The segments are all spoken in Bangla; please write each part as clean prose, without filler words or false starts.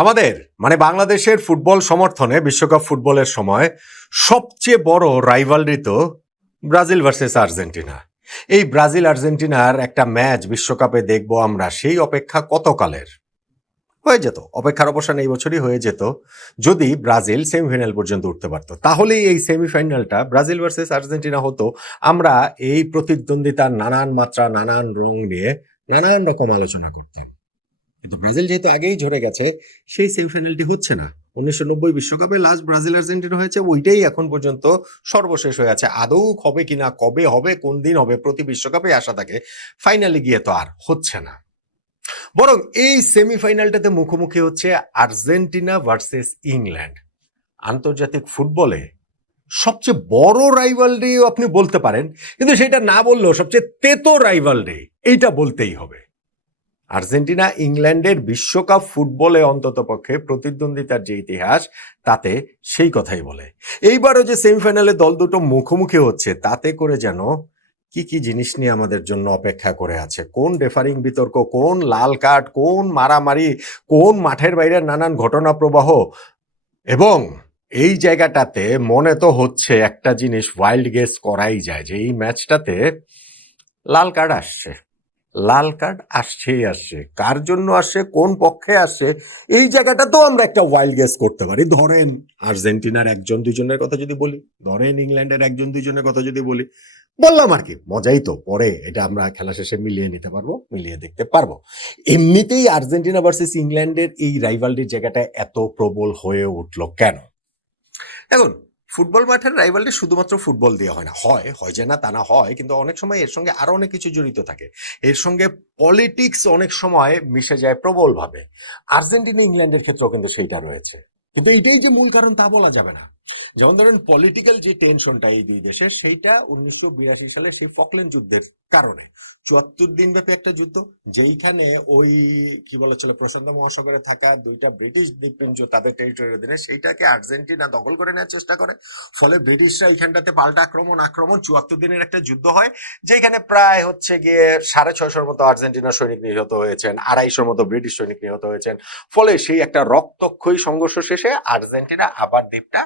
আমাদের বাংলাদেশের ফুটবল সমর্থনে বিশ্বকাপ ফুটবলের সময় সবচেয়ে বড় রাইভালরি তো ব্রাজিল ভার্সেস আর্জেন্টিনা। এই ব্রাজিল আর্জেন্টিনার একটা ম্যাচ বিশ্বকাপে দেখব আমরা, সেই অপেক্ষা কতকালের। হয়ে যেত, অপেক্ষার অবসান এই বছরই হয়ে যেত যদি ব্রাজিল সেমিফাইনাল পর্যন্ত উঠতে পারতো। তাহলেই এই সেমিফাইনালটা ব্রাজিল ভার্সেস আর্জেন্টিনা হতো। আমরা এই প্রতিদ্বন্দ্বিতার নানান মাত্রা, নানান রং নিয়ে নানান রকম আলোচনা করতাম। কিন্তু ব্রাজিল যেহেতু আগেই ঝরে গেছে, সেই সেমিফাইনালটি হচ্ছে না। 1990 বিশ্বকাপে লাস্ট ব্রাজিল আর্জেন্টিনা হয়েছে, ওইটাই এখন পর্যন্ত সর্বশেষ হয়ে আছে। আদৌ হবে কিনা, কবে হবে, কোন দিন হবে, প্রতি বিশ্বকাপে আশা থাকে। ফাইনালে গিয়ে তো আর হচ্ছে না। বরং এই সেমিফাইনালটাতে মুখোমুখি হচ্ছে আর্জেন্টিনা ভার্সেস ইংল্যান্ড। আন্তর্জাতিক ফুটবলে সবচেয়ে বড় রাইভালরি আপনি বলতে পারেন, কিন্তু সেটা না বললেও সবচেয়ে তেতো রাইভালরি এইটা বলতেই হবে। আর্জেন্টিনা ইংল্যান্ডের বিশ্বকাপ ফুটবলে অন্ততপক্ষে প্রতিদ্বন্দ্বিতার যে ইতিহাস, তাতে সেই কথাই বলে। এইবারও যে সেমিফাইনালে দল দুটো মুখোমুখি হচ্ছে, তাতে করে যেন কি কি জিনিস নিয়ে আমাদের জন্য অপেক্ষা করে আছে। কোন রেফারিং বিতর্ক, কোন লাল কার্ড, কোন মারামারি, কোন মাঠের বাইরের নানান ঘটনা প্রবাহ। এবং এই জায়গাটাতে মনে তো হচ্ছে একটা জিনিস ওয়াইল্ড গেস করাই যায় যে এই ম্যাচটাতে লাল কার্ড আসছে। লাল কার্ড আসছেই আসছে। কার জন্য আসছে, কোন পক্ষে আসছে, এই জায়গাটা তো আমরা একটা ওয়াইল্ড গেস করতে পারি। ধরেন আর্জেন্টিনার একজন দুজনের কথা যদি বলি, ধরেন ইংল্যান্ডের একজন দুজনের কথা যদি বলি, বললাম আর কি, মজাই তো। পরে এটা আমরা খেলা শেষে মিলিয়ে নিতে পারবো, মিলিয়ে দেখতে পারবো। এমনিতেই আর্জেন্টিনা ভার্সেস ইংল্যান্ডের এই রাইভালরির জায়গাটা এত প্রবল হয়ে উঠলো কেন? এখন ফুটবল মাঠের রাইভালরি শুধুমাত্র ফুটবল দিয়ে হয় না, হয় যে না তা না, হয়, কিন্তু অনেক সময় এর সঙ্গে আরো অনেক কিছু জড়িত থাকে। এর সঙ্গে পলিটিক্স অনেক সময় মিশে যায় প্রবলভাবে। আর্জেন্টিনা ইংল্যান্ডের ক্ষেত্রেও কিন্তু সেইটা রয়েছে, কিন্তু এটাই যে মূল কারণ তা বলা যাবে না। যেমন ধরেন পলিটিক্যাল যে টেনশনটা এই দুই দেশে, সেইটা 1982 সালে সেই ফকল্যান্ড যুদ্ধের কারণে। 74 দিন ব্যাপী একটা যুদ্ধ, যেইখানে ওই কি বলা চলে প্রশান্ত মহাসাগরে থাকা দুইটা ব্রিটিশ দ্বীপপুঞ্জ তাদের টেরিটরির অধীনে, সেইটাকে আর্জেন্টিনা দখল করে নেওয়ার চেষ্টা করে। ফলে ব্রিটিশরা ওইখানটাতে পাল্টা আক্রমণ 74 দিনের একটা যুদ্ধ হয়, যেখানে প্রায় হচ্ছে গিয়ে 650 মতো আর্জেন্টিনা সৈনিক নিহত হয়েছেন, 250 মতো ব্রিটিশ সৈনিক নিহত হয়েছেন। ফলে সেই একটা রক্তক্ষয়ী সংঘর্ষ শেষে আর্জেন্টিনা আবার দ্বীপটা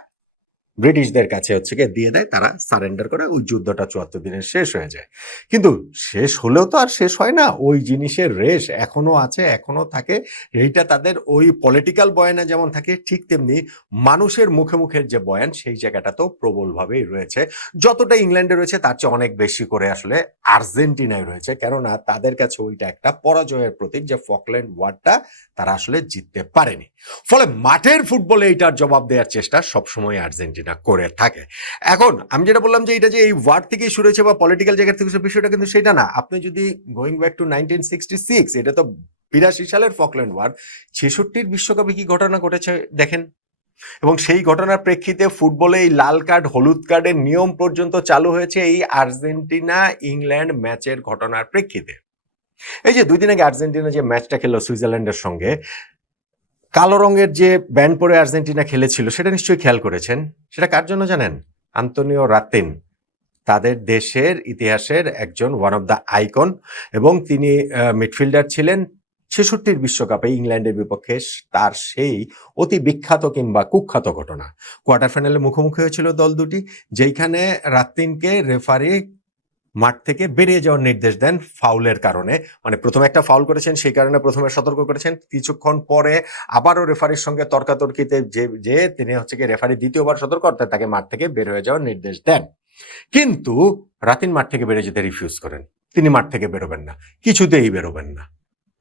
ব্রিটিশদের কাছে হচ্ছে গিয়ে দিয়ে দেয়, তারা সারেন্ডার করে, ওই যুদ্ধটা 74 দিনের শেষ হয়ে যায়। কিন্তু শেষ হলেও তো আর শেষ হয় না, ওই জিনিসের রেশ এখনো আছে, এখনো থাকে। এইটা তাদের ওই পলিটিক্যাল বয়ানে যেমন থাকে, ঠিক তেমনি মানুষের মুখে মুখের যে বয়ান, সেই জায়গাটা তো প্রবলভাবেই রয়েছে। যতটা ইংল্যান্ডে রয়েছে তার চেয়ে অনেক বেশি করে আসলে আর্জেন্টিনায় রয়েছে, কেননা তাদের কাছে ওইটা একটা পরাজয়ের প্রতীক যে ফকল্যান্ড ওয়ারটা তারা আসলে জিততে পারেনি। ফলে মাঠের ফুটবলে এইটার জবাব দেওয়ার চেষ্টা সবসময় আর্জেন্টিনা করে থাকে। এখন আমি যেটা বললাম যে এটা যে এই ওয়ার থেকে শুরু হয়েছে বা পলিটিক্যাল জায়গা থেকে, বিষয়টা কিন্তু সেটা না। আপনি যদি গোয়িং ব্যাক টু 1966, এটা তো 82 সালের ফকল্যান্ড ওয়ার, 66 বিশ্বকাপে কি ঘটনা ঘটেছে দেখেন। এবং সেই ঘটনার প্রেক্ষিতে ফুটবলে এই লাল কার্ড, হলুদ কার্ডের নিয়ম পর্যন্ত চালু হয়েছে এই আর্জেন্টিনা ইংল্যান্ড ম্যাচের ঘটনার প্রেক্ষিতে। এই যে 2 দিন আগে আর্জেন্টিনা যে ম্যাচটা খেললো সুইজারল্যান্ডের সঙ্গে, কালো রঙের যে ব্যান্ড পরে আর্জেন্টিনা খেলেছিল, সেটা নিশ্চয়ই খেয়াল করেছেন। সেটা কার জন্য জানেন? আন্তোনিও রাতিন, তাদের দেশের ইতিহাসের একজন ওয়ান অফ দ্য আইকন, এবং তিনি মিডফিল্ডার ছিলেন। 66 বিশ্বকাপে ইংল্যান্ডের বিপক্ষে তার সেই অতি বিখ্যাত কিংবা কুখ্যাত ঘটনা। কোয়ার্টার ফাইনালে মুখোমুখি হয়েছিল দল দুটি, যেখানে রাতিনকে রেফারি মাঠ থেকে বেরিয়ে যাওয়ার নির্দেশ দেন ফাউলের কারণে। প্রথমে একটা ফাউল করেছেন, সেই কারণে প্রথমে সতর্ক করেছেন। কিছুক্ষণ পরে আবারও রেফারির সঙ্গে তর্কাতর্কিতে যে তিনি হচ্ছে কি রেফারি দ্বিতীয়বার সতর্ক করতে তাকে মাঠ থেকে বের হয়ে যাওয়ার নির্দেশ দেন। কিন্তু রাতিন মাঠ থেকে বেরিয়ে যেতে রিফিউজ করেন। তিনি মাঠ থেকে বেরোবেন না, কিছুতেই বেরোবেন না।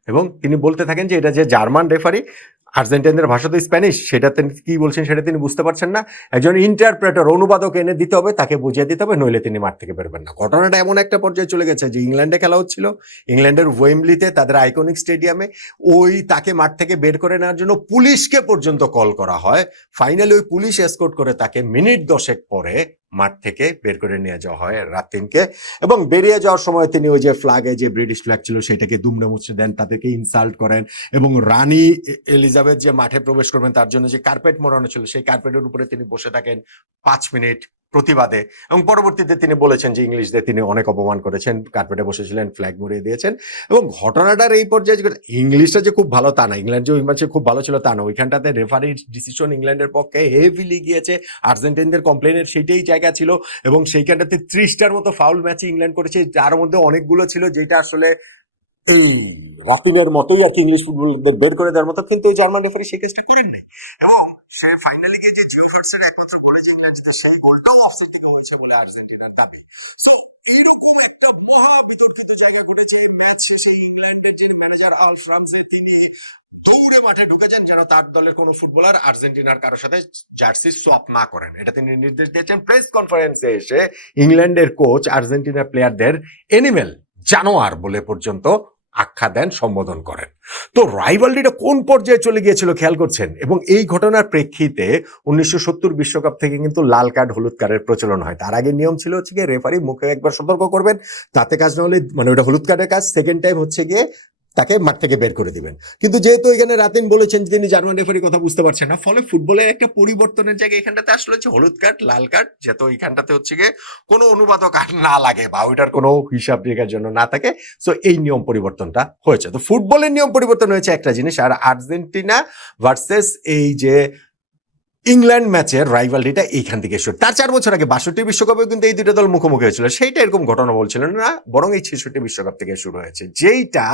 এবং তিনি বলতে থাকেন যে এটা যে জার্মান রেফারি, আর্জেন্টিনার ভাষা তো স্প্যানিশ, সেটা তিনি কি বলছেন সেটা তিনি বুঝতে পারছেন না। একজন ইন্টারপ্রেটার, অনুবাদক এনে দিতে হবে, তাকে বুঝিয়ে দিতে হবে, নইলে তিনি মাঠ থেকে বেরোবেন না। ঘটনাটা এমন একটা পর্যায়ে চলে গেছে যে ইংল্যান্ডে খেলা হচ্ছিল, ইংল্যান্ডের ওয়েম্বলিতে তাদের আইকনিক স্টেডিয়ামে, ওই তাকে মাঠ থেকে বের করে নেওয়ার জন্য পুলিশকে পর্যন্ত কল করা হয়। ফাইনালি ওই পুলিশ এসকর্ট করে তাকে মিনিট 10 পরে মাঠ থেকে বের করে নিয়ে যাওয়া হয় রাতিনকে। এবং বেরিয়ে যাওয়ার সময় তিনি ওই যে ফ্ল্যাগে, যে ব্রিটিশ ফ্ল্যাগ ছিল, সেটাকে দুমড়ে মুচড়ে দেন, তাদেরকে ইনসাল্ট করেন। এবং রানী এলিজাবেথ যে মাঠে প্রবেশ করবেন তার জন্য যে কার্পেট মোড়ানো ছিল, সেই কার্পেটের উপরে তিনি বসে থাকেন 5 মিনিট, প্রতিবাদে, এবং পরবর্তীতে তিনি বলেছেন যে ইংলিশদের তিনি অনেক অপমান করেছেন, কার্পেটে বসেছিলেন, ফ্ল্যাগ মুড়িয়ে দিয়েছেন। এবং ঘটনাটার এই পর্যায়ে ইংলিশটা যে খুব ভালো তা না, ইংল্যান্ড যে ওই ম্যাচে খুব ভালো ছিল তা না, ওইখানটাতে রেফারির ডিসিশন ইংল্যান্ডের পক্ষে হেভিলি গিয়েছে, আর্জেন্টিনদের কমপ্লেনের সেটাই জায়গা ছিল, এবং সেইখানটাতে 30টার মতো ফাউল ম্যাচে ইংল্যান্ড করেছে, যার মধ্যে অনেকগুলো ছিল যেটা আসলে রাফিনের মতোই আর কি, ইংলিশ ফুটবলদের বের করে দেওয়ার মতো, কিন্তু এই জার্মান রেফারি সেই কেসটা করেন নাই। এবং সে ফাইনালে গিয়ে যে জিও ভার্সের একমাত্র গোলে যে ইংল্যান্ড জিতে, সেই গোলটাও অফসাইড থেকে হয়েছে বলে আর্জেন্টিনার দাবি। সো এইরকম একটা মহা বিতর্কিত জায়গা ঘটেছে। ম্যাচ শেষে ইংল্যান্ডের যে ম্যানেজার আলফ রামসে তিনি দৌড়ে মাঠে ঢুকেছেন যেন তার দলের কোনো ফুটবলার আর্জেন্টিনার কারোর সাথে জার্সি সোয়াপ না করেন, এটা তিনি নির্দেশ দিয়েছেন। প্রেস কনফারেন্সে এসে ইংল্যান্ডের কোচ আর্জেন্টিনার প্লেয়ারদের এনিমেল, জানোয়ার বলে পর্যন্ত আখ্যা দেন, সম্বোধন করেন। তো রাইভালরিটা কোন পর্যায়ে চলে গিয়েছিল খেয়াল করছেন। এবং এই ঘটনার প্রেক্ষিতে 1970 বিশ্বকাপ থেকে কিন্তু লাল কার্ড হলুদ কার্ডের প্রচলন হয়। তার আগে নিয়ম ছিল হচ্ছে গিয়ে রেফারি মুখে একবার সতর্ক করবেন, তাতে কাজ না হলে মানে ওটা হলুদ কার্ডের কাজ, সেকেন্ড টাইম হচ্ছে গিয়ে তাকে মাঠ থেকে বের করে দিবেন। কিন্তু যেহেতু এখানে রাতিন বলেছেন যে তিনি জার্মান রেফারির কথা বুঝতে পারছেন না, ফলে ফুটবলের একটা পরিবর্তনের জায়গায় এখানটাতে আসলে হচ্ছে হলুদ কার্ড লাল কার্ড, যেহেতু এখানটাতে হচ্ছে গিয়ে কোনো অনুবাদক আর না লাগে বা ওইটার কোনো হিসাব রেখার জন্য না থাকে, সো এই নিয়ম পরিবর্তনটা হয়েছে। তো ফুটবলের নিয়ম পরিবর্তন হয়েছে একটা জিনিস, আর আর্জেন্টিনা ভার্সেস এই যে ইংল্যান্ড ম্যাচের রাইভালরিটা এইখান থেকে শুরু। তার 4 বছর আগে 62 বিশ্বকাপে কিন্তু এই দুটো দল মুখোমুখি হয়েছিল, সেইটা এরকম ঘটনা বলছিলেন না, বরং এই 66 বিশ্বকাপ থেকে শুরু হয়েছে, যেইটা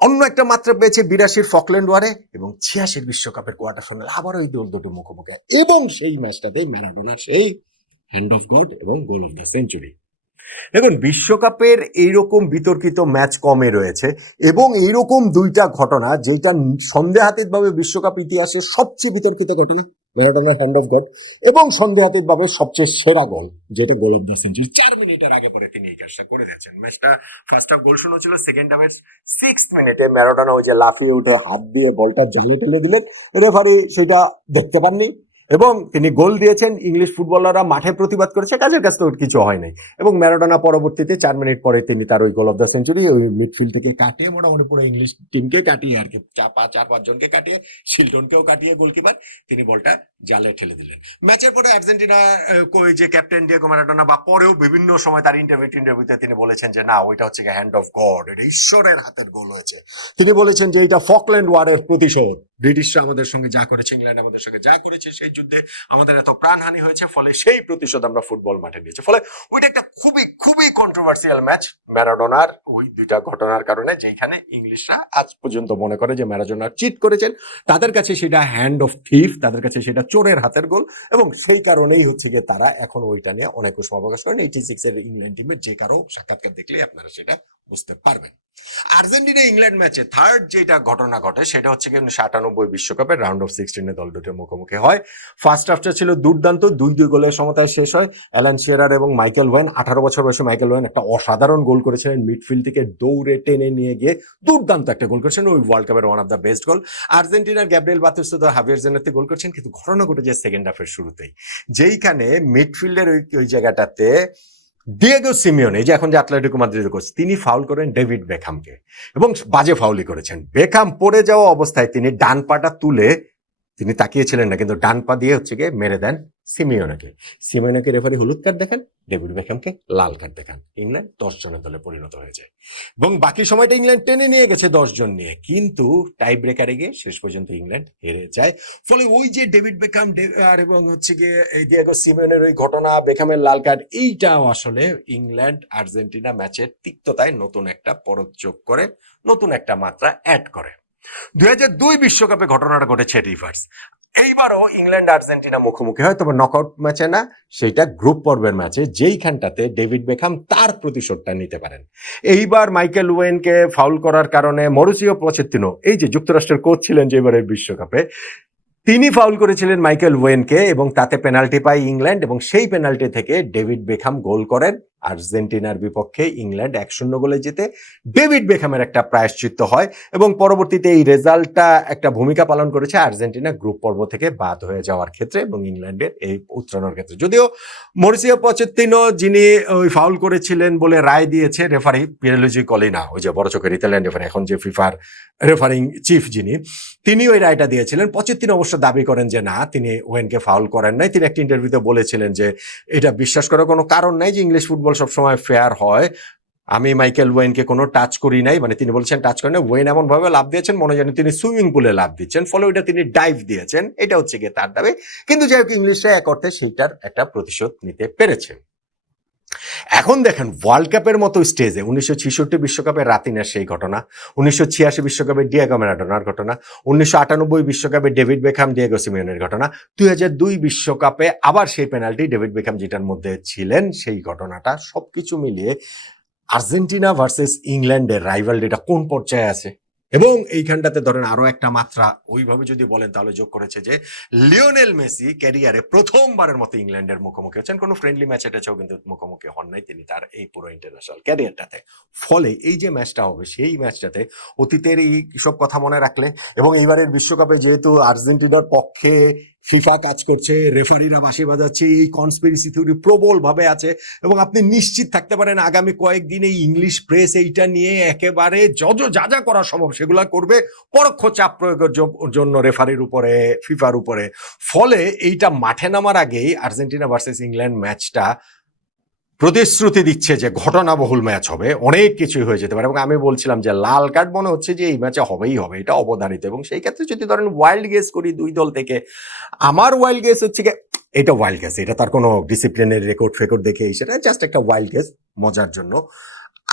অন্য একটা মাত্রা পেয়েছে 82 ফকল্যান্ড ওয়ারে, এবং 86 বিশ্বকাপের কোয়ার্টার ফাইনাল আবার ওই দল দুটো মুখোমুখি, এবং সেই ম্যাচটাতেই ম্যারাডোনার সেই হ্যান্ড অফ গড এবং গোল অফ দ্য সেঞ্চুরি। দেখুন, বিশ্বকাপের এইরকম বিতর্কিত ম্যাচ কমে রয়েছে, এবং এইরকম দুইটা ঘটনা যেটা সন্দেহাতীতভাবে বিশ্বকাপ ইতিহাসের সবচেয়ে বিতর্কিত ঘটনা, ম্যারাডোনার হ্যান্ড অফ গড, এবং সন্দেহাতীতভাবে সবচেয়ে সেরা গোল যেটা গোল অফ দ্য সেঞ্চুরি, 4 মিনিটের আগে পরে তিনি এই কাজটা করে দিয়েছেন। ম্যাচটা ফার্স্ট হাফ গোল শূন্য ছিল, সেকেন্ড হাফের 6th মিনিটে ম্যারাডোনা ওই যে লাফিয়ে উঠে হাত দিয়ে বলটা জালে ঠেলে দিলেন, রেফারি সেটা দেখতে পাননি, এবং তিনি গোল দিয়েছেন। ইংলিশ ফুটবলাররা মাঠে প্রতিবাদ করেছে, কাজের কাছে তো কিছু হয় নাই, এবং ম্যারাডোনা পরবর্তীতে 4 মিনিট পরে তিনি তার ওই গোল অফ দ্য সেঞ্চুরি ওই মিডফিল্ড থেকে কাটিয়ে, মোটামুটি পুরো ইংলিশ টিমকে কাটিয়ে আর কি, 4-5 জনকে কাটিয়ে, শিল্টনকেও কাটিয়ে গোলকিপার, তিনি বলটা জালে ঠেলে দিলেন। ম্যাচের পরে আর্জেন্টিনা ওই যে ক্যাপ্টেন ডিয়েগো ম্যারাডোনা বা পরেও বিভিন্ন সময় তার ইন্টারভিউতে তিনি বলেছেন যে না, ওইটা হচ্ছে হ্যান্ড অফ গড, এটা ঈশ্বরের হাতের গোল হয়েছে। তিনি বলেছেন যে এটা ফকল্যান্ড ওয়ারের প্রতিশোধ, ব্রিটিশরা আমাদের সঙ্গে যা করেছে, ইংল্যান্ড আমাদের সঙ্গে যা করেছে, সেই যুদ্ধে আমাদের এত প্রাণহানি হয়েছে, ফলে সেই প্রতিশোধ আমরা ফুটবল মাঠে নিয়েছি। ফলে ওইটা একটা খুবই খুবই কন্ট্রোভার্সিয়াল ম্যাচ ম্যারাডোনার ওই দুইটা ঘটনার কারণে, যেখানে ইংলিশরা আজ পর্যন্ত মনে করে যে ম্যারাডোনা চিট করেছেন, তাদের কাছে সেটা হ্যান্ড অফ থিফ, তাদের কাছে সেটা চোরের হাতের গোল, এবং সেই কারণেই হচ্ছে গিয়ে তারা এখন ওইটা নিয়ে অনেক উষ্মা প্রকাশ করেন। 86 এর ইংল্যান্ড টিমের যে কারো সাক্ষাৎকার দেখলেই আপনারা সেটা বুঝতে পারবেন। আর্জেন্টিনা ইংল্যান্ড ম্যাচে থার্ড যেটা ঘটনা ঘটে সেটা হচ্ছে কি 1998 বিশ্বকাপের রাউন্ড অফ 16 দল দুটো মুখোমুখি হয়। ফার্স্ট হাফটা ছিল দুর্দান্ত, 2-2 গোলের সমতায় শেষ হয়। অ্যালান শিয়ারার এবং মাইকেল ওয়েন, 18 বছর বয়সে মাইকেল ওয়েন একটা অসাধারণ গোল করেছিলেন, মিডফিল্ড থেকে দৌড়ে টেনে নিয়ে গিয়ে দুর্দান্ত একটা গোল করেছেন, ওই ওয়ার্ল্ড কাপের ওয়ান অফ দ্য বেস্ট গোল। আর্জেন্টিনার গ্যাব্রিয়েল বাতিস্তুতা, হাভিয়ার জেনাতে গোল করেছেন, কিন্তু ঘটনা ঘটেছে সেকেন্ড হাফের শুরুতেই, যেইখানে মিডফিল্ডের ওই জায়গাটাতে ডিয়েগো সিমিওনে, যে এখন যে আটলেটিকো মাদ্রিদের কোচ, তিনি ফাউল করেন ডেভিড বেকহামকে, এবং বাজে ফাউলই করেছেন। বেকহাম পড়ে যাওয়া অবস্থায় তিনি ডান পাটা তুলে, তিনি তাকিয়েছিলেন না, কিন্তু ডান পা দিয়ে হচ্ছে গিয়ে মেরে দেন সিমিওনাকে রেফারি হলুদ কার্ড দেখান, ডেভিড বেকহামকে লাল কার্ড দেখান। ইংল্যান্ড 10 জনের দলে পরিণত হয়ে যায়, এবং বাকি সময়টা ইংল্যান্ড টেনে নিয়ে গেছে 10 জন নিয়ে, কিন্তু টাই ব্রেকারে গিয়ে শেষ পর্যন্ত ইংল্যান্ড হেরে যায়। ফলে ওই যে ডেভিড বেকহাম আর এবং হচ্ছে গিয়ে এই ডিয়েগো সিমিওনের ওই ঘটনা, বেকহামের লাল কার্ড, এইটাও আসলে ইংল্যান্ড আর্জেন্টিনা ম্যাচের তিক্ততায় নতুন একটা পরত যোগ করে, নতুন একটা মাত্রা অ্যাড করে। 2002 বিশ্বকাপে ঘটনাটা ঘটেছে রিভার্স। এইবারও ইংল্যান্ড আর্জেন্টিনা মুখোমুখি হয়, তবে নকআউট ম্যাচে না, সেইটা গ্রুপ পর্বের ম্যাচে, যেইখানটাতে ডেভিড বেকহাম তার প্রতিশোধটা নিতে পারেন। এইবার মাইকেল ওয়েনকে ফাউল করার কারণে মরিসিও পোচেত্তিনো, এই যে যুক্তরাষ্ট্রের কোচ ছিলেন যে এবারের বিশ্বকাপে, তিনি ফাউল করেছিলেন মাইকেল ওয়েনকে, এবং তাতে পেনাল্টি পায় ইংল্যান্ড, এবং সেই পেনাল্টি থেকে ডেভিড বেকহাম গোল করেন আর্জেন্টিনার বিপক্ষে ইংল্যান্ড 1-0 গোলে জিতে ডেভিড বেকহ্যামের একটা প্রায়শ্চিত্ত হয় এবং পরবর্তীতে এই রেজাল্টটা একটা ভূমিকা পালন করেছে আর্জেন্টিনা গ্রুপ পর্ব থেকে বাদ হয়ে যাওয়ার ক্ষেত্রে এবং ইংল্যান্ডের এই উত্তরণের ক্ষেত্রে। যদিও মরিসিও পচেত্তিনো যিনি ওই ফাউল করেছিলেন বলে রায় দিয়েছে রেফারি পিয়েরলুইজি কলিনা, ওই যে বড় চোখের ইতালিয়ান রেফারি, এখন যে ফিফার রেফারিং চিফ যিনি, তিনি ওই রায়টা দিয়েছিলেন। পচেত্তিনো অবশ্য দাবি করেন যে না, তিনি ওয়েনকে ফাউল করেন নাই। তিনি একটা ইন্টারভিউতে বলেছিলেন যে এটা বিশ্বাস করার কোনো কারণ নাই যে ইংলিশ ফুটবল সবসময় ফেয়ার হয়, আমি মাইকেল ওয়েনকে কোনো টাচ করি নাই, মানে তিনি বলছেন টাচ করেন না, ওয়েন এমন ভাবে লাভ দিয়েছেন মনে জানি তিনি সুইমিং পুলে লাভ দিচ্ছেন, ফলে ওইটা তিনি ডাইভ দিয়েছেন, এটা হচ্ছে গিয়ে তার দাবি। কিন্তু যাই হোক ইংলিশরা এক অর্থে সেইটার একটা প্রতিশোধ নিতে পেরেছে। এখন দেখেন ওয়ার্ল্ড কাপের মতো স্টেজে 1966 বিশ্বকাপের রাতিনের সেই ঘটনা, 1986 বিশ্বকাপে ডিয়েগো ম্যারাডোনার ঘটনা, 1998 বিশ্বকাপে ডেভিড বেকহ্যাম ডিয়েগো সিমিওনের ঘটনা, 2002 বিশ্বকাপে আবার সেই পেনাল্টি ডেভিড বেকহ্যাম যেটার মধ্যে ছিলেন সেই ঘটনাটা, সবকিছু মিলিয়ে আর্জেন্টিনা ভার্সেস ইংল্যান্ডের রাইভালরিটা কোন পর্যায়ে আছে। এবং এইখানটাতে ধরেন আরো একটা মাত্রা ওইভাবে যদি বলেন তাহলে যোগ করেছে যে লিওনেল মেসি ক্যারিয়ারে প্রথমবারের মতো ইংল্যান্ডের মুখোমুখি হচ্ছেন, কোনো ফ্রেন্ডলি ম্যাচ এটাছেও কিন্তু মুখোমুখি হন নাই তিনি তার এই পুরো ইন্টারন্যাশনাল ক্যারিয়ারটাতে। ফলে এই যে ম্যাচটা হবে সেই ম্যাচটাতে অতীতের এই সব কথা মনে রাখলে এবং এইবারের বিশ্বকাপে যেহেতু আর্জেন্টিনার পক্ষে ফিফা কাজ করছে, রেফারিরা বাঁশি বাজাচ্ছে, এই কনস্পিরেসি থিওরি প্রবল ভাবে আছে এবং আপনি নিশ্চিত থাকতে পারেন আগামী কয়েকদিন এই ইংলিশ প্রেস এইটা নিয়ে একেবারে যা যা করা সম্ভব সেগুলা করবে পরোক্ষ চাপ প্রয়োগের জন্য রেফারির উপরে, ফিফার উপরে। ফলে এইটা মাঠে নামার আগেই আর্জেন্টিনা ভার্সেস ইংল্যান্ড ম্যাচটা প্রতিশ্রুতি দিচ্ছে যে ঘটনাবহুল ম্যাচ হবে, অনেক কিছুই হয়ে যেতে পারে। এবং আমি বলছিলাম যে লাল কার্ড মনে হচ্ছে যে এই ম্যাচে হবেই হবে, এটা অবধারিত। এবং সেই ক্ষেত্রে যদি ধরেন ওয়াইল্ড গেস করি দুই দল থেকে, আমার ওয়াইল্ড গেস হচ্ছে কি, এটা ওয়াইল্ড গেস, এটা তার কোনো ডিসিপ্লিনের রেকর্ড ফেকর্ড দেখে সেটা জাস্ট একটা ওয়াইল্ড গেস মজার জন্য।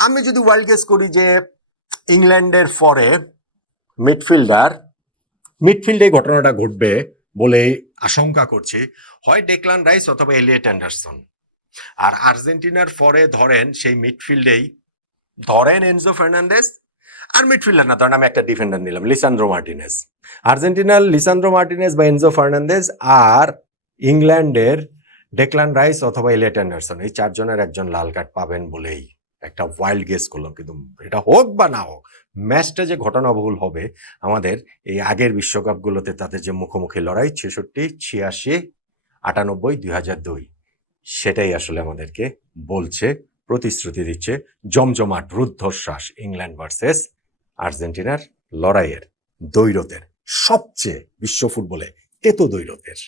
আমি যদি ওয়াইল্ড গেস করি যে ইংল্যান্ডের পরে মিডফিল্ডে ঘটনাটা ঘটবে বলে আশঙ্কা করছি, হয় ডেকলান রাইস অথবা এলিয়েট অ্যান্ডারসন। আর আর্জেন্টিনার পরে ধরেন সেই মিডফিল্ডেই ধরেন এনজো ফার্নান্দেজ, আর মিডফিল্ডার না ধরেন আমি একটা ডিফেন্ডার নিলাম লিসান্দ্রো মার্টিনেজ। আর্জেন্টিনার লিসান্দ্রো মার্টিনেজ বা এনজো ফার্নান্দেজ আর ইংল্যান্ডের ডেকলান রাইস অথবা এলিয়েট অ্যান্ডারসন, এই চারজনের একজন লাল কার্ড পাবেন বলেই একটা ওয়াইল্ড গেস করলাম। কিন্তু এটা হোক বা না হোক, ম্যাচটা যে ঘটনাবহুল হবে আমাদের এই আগের বিশ্বকাপগুলোতে তাদের যে মুখোমুখি লড়াই 66, 86, 98, 2002, সেটাই আসলে আমাদেরকে বলছে, প্রতিশ্রুতি দিচ্ছে জমজমাট রুদ্ধশ্বাস ইংল্যান্ড ভার্সেস আর্জেন্টিনার লড়াইয়ের, দ্বৈরথের, সবচেয়ে বিশ্ব ফুটবলে তেতো দ্বৈরথের।